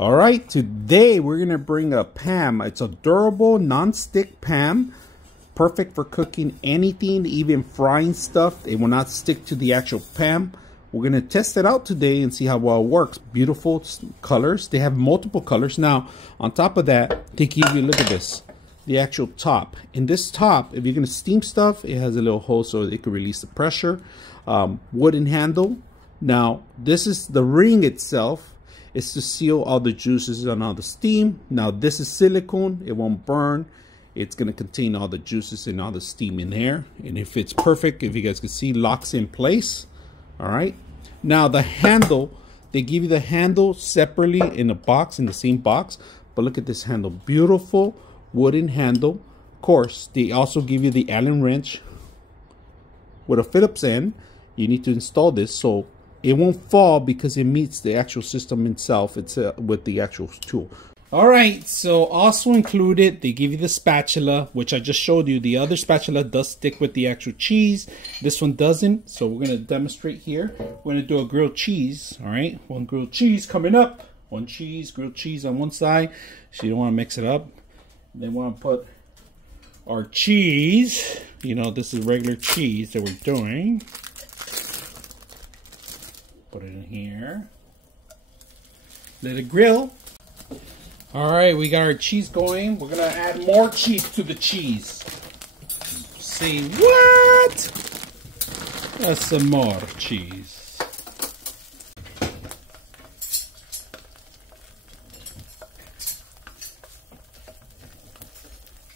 All right, today we're gonna bring a pan. It's a durable non-stick pan, perfect for cooking anything, even frying stuff. It will not stick to the actual pan. We're gonna test it out today and see how well it works. Beautiful colors. They have multiple colors. Now, on top of that, they give you, look at this, the actual top. In this top, if you're gonna steam stuff, it has a little hole so it can release the pressure. Wooden handle. Now, this is the ring itself. It's to seal all the juices and all the steam. Now this is silicone, it won't burn. It's gonna contain all the juices and all the steam in there. And it fits perfect, if you guys can see, locks in place. All right. Now the handle, they give you the handle separately in a box, in the same box. But look at this handle, beautiful wooden handle. Of course, they also give you the Allen wrench with a Phillips end. You need to install this so it won't fall because it meets the actual system itself. It's with the actual tool. All right, so also included, they give you the spatula, which I just showed you. The other spatula does stick with the actual cheese. This one doesn't, so we're gonna demonstrate here. We're gonna do a grilled cheese, all right? One grilled cheese coming up. One cheese, grilled cheese on one side. So you don't wanna mix it up. Then we wanna put our cheese. You know, this is regular cheese that we're doing. Put it in here. Let it grill. All right, we got our cheese going. We're gonna add more cheese to the cheese. Say what? That's some more cheese.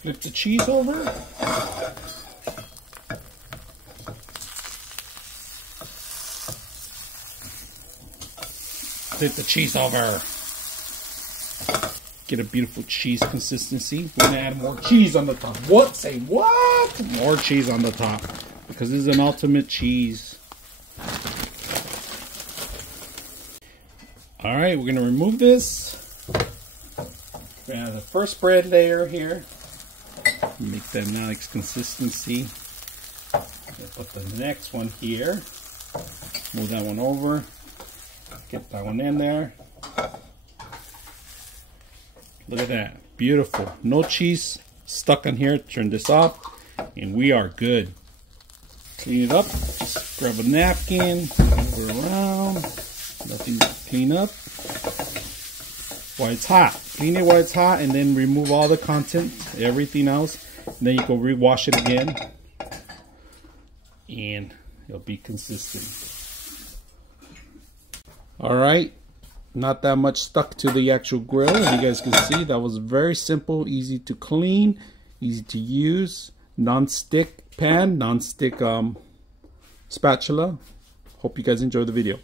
Flip the cheese over. Flip the cheese over. Get a beautiful cheese consistency. We're gonna add more cheese on the top. What? Say what? More cheese on the top. Because this is an ultimate cheese. Alright, we're gonna remove this. We're gonna add the first bread layer here. Make that nice consistency. Put the next one here. Move that one over. Get that one in there. Look at that. Beautiful. No cheese stuck on here. Turn this off. And we are good. Clean it up. Just grab a napkin. Move it around. Nothing to clean up. While it's hot. Clean it while it's hot and then remove all the content. Everything else. And then you can rewash it again. And it'll be consistent. Alright, not that much stuck to the actual grill. As you guys can see, that was very simple, easy to clean, easy to use. Non-stick pan, non-stick spatula. Hope you guys enjoy the video.